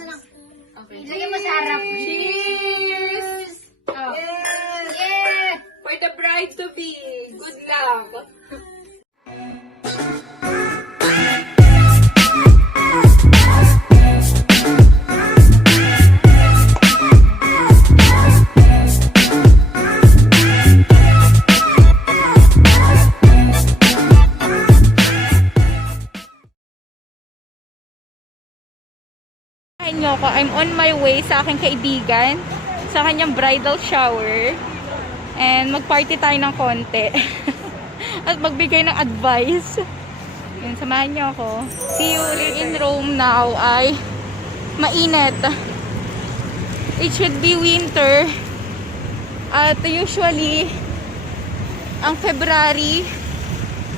Okay. Ilagay mo sa harap. Cheers! Oh. Yeah! For the bride to be. Good luck. Nyo ko, I'm on my way sa aking kaibigan sa kanyang bridal shower and mag-party tayo ng konti at magbigay ng advice. Yun, samahan nyo ako. See you in Rome now ay mainit. It should be winter at usually ang February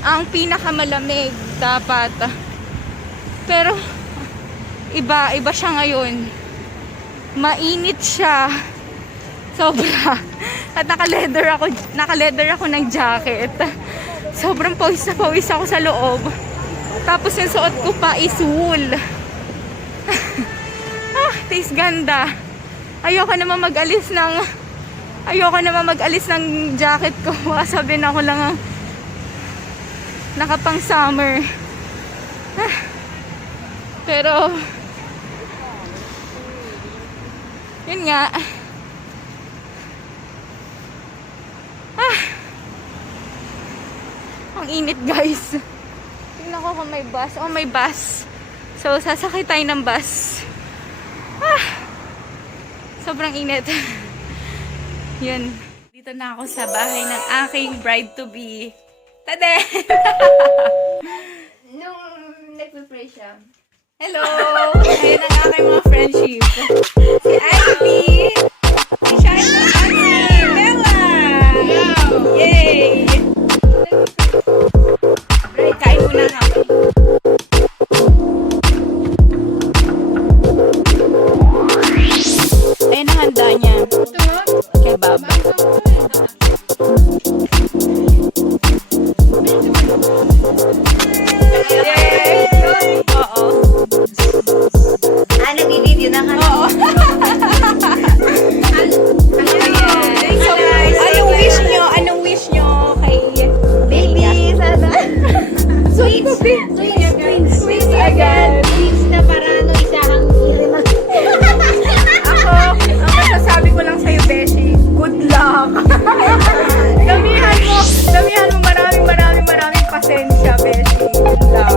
ang pinakamalamig dapat, pero iba siya ngayon. Mainit siya. Sobra. At naka-leather ako ng jacket. Sobrang pawis na pawis ako sa loob. Tapos yung suot ko pa is wool. Taste ganda. Ayoko naman mag-alis ng jacket ko. Baka sabihin ako lang ang nakapang summer. Pero yun nga. Ang init, guys. Tingnan ko kung may bus. Oh, may bus. So, sasakay tayo ng bus. Sobrang init. Yun. Dito na ako sa bahay ng aking bride-to-be. Tade! Nung nagpe-pray siya. Hello! Ayan ang aking mga friendship. Si Ivy! Si Shai! Si Bella! Wow! Yay! Right, kain muna kami. Ayan ang handa niya. Kebab. Yay! Oo. Nag-video na ka. Oo. Anong wish nyo kay Baby, sana. Sweets. Sweets agad. Sweets na para isahang hirima. Ako, ang masasabi ko lang sa'yo, Beshi, good luck. Damihan mo maraming pasensya, Beshi. Good luck.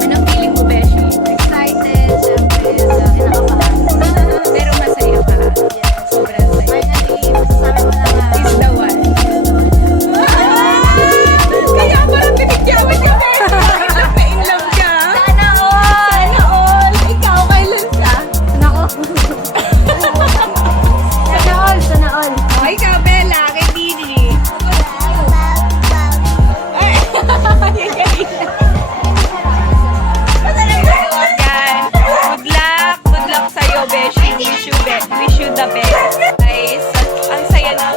Anong feeling mo, Beshi? Excited, syempre, kinakabahan. Pero masaya ka. Sobrang saya. Finally, masasabi ko na nga. Is the one. Kaya parang binigyawan ka, Beshi. In love ka. Sana all. Ikaw, kailan ka? Nako. Sana all. Okay ka, Bella, kay Didi. Ay, yan. Good luck sa'yo, Beshi. Wish you the best. Guys, ang saya ng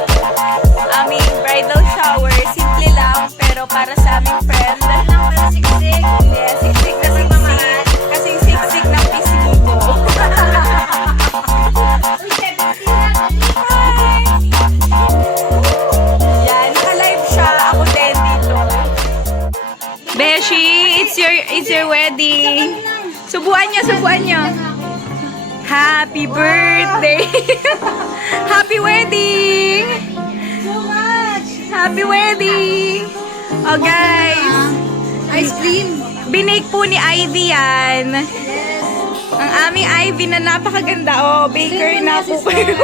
aming bridal shower. Simple lang, pero para sa aming friend. Yeah, siksik na siksik. Kasing siksik ng pisngi ko. Yan, naka-live siya. Ako din dito. Beshi, it's your wedding. Subuan nyo. Happy birthday! Happy wedding! Happy wedding! Oh guys, Ice cream. binake po ni Ivy yan. Ang aming Ivy na napakaganda. Oh, baker na po. For the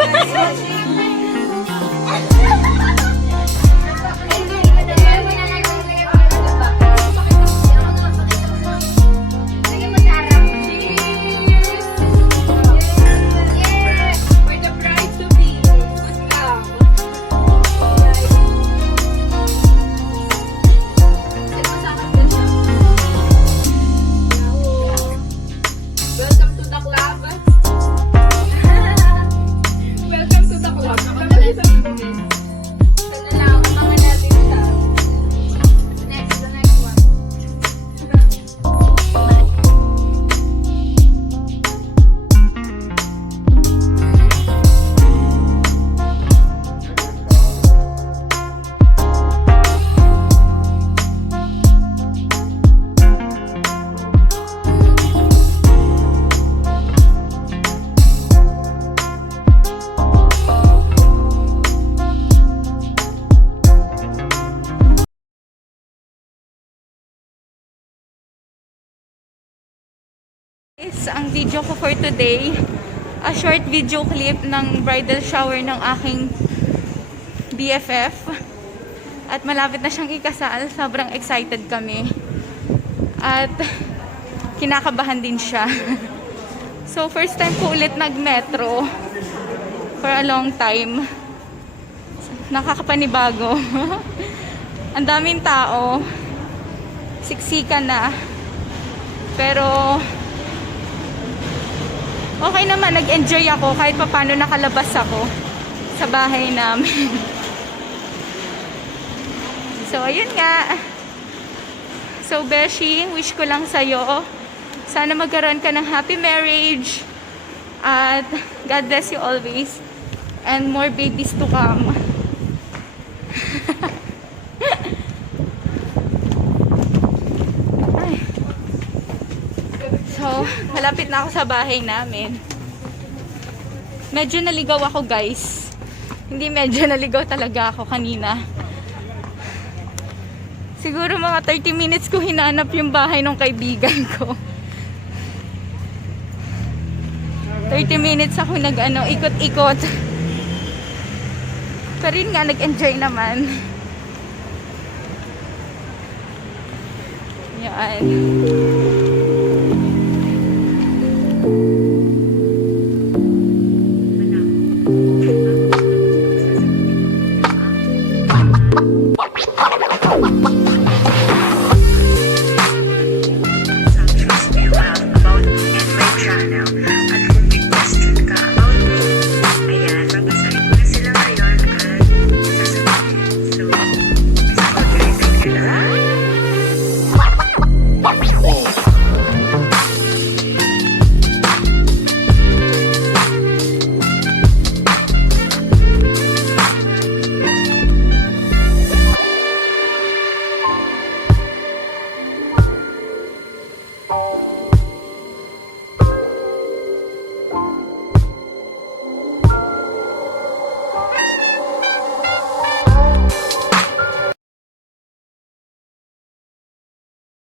bride to be. Good luck. Welcome to the club. Welcome to the Guys, ang video ko for today, a short video clip ng bridal shower ng aking BFF. At malapit na siyang ikasal. Sobrang excited kami. At kinakabahan din siya. So, first time ko ulit nag-metro for a long time. Nakakapanibago. Ang daming tao. Siksikan na. Pero okay naman, nag-enjoy ako kahit paano nakalabas ako sa bahay namin. So, ayun nga. So, Beshi, wish ko lang sa'yo. Sana magkaroon ka ng happy marriage. At God bless you always. And more babies to come. Ay. So, malapit na ako sa bahay namin. Medyo naligaw ako, guys. Hindi medyo naligaw talaga ako kanina. Siguro mga 30 minutes ko hinanap yung bahay ng kaibigan ko. 30 minutes ako ikot-ikot. Pero yun nga, nag-enjoy naman. Yan.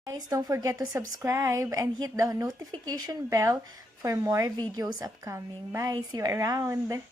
Guys, don't forget to subscribe and hit the notification bell for more videos upcoming. Bye! See you around!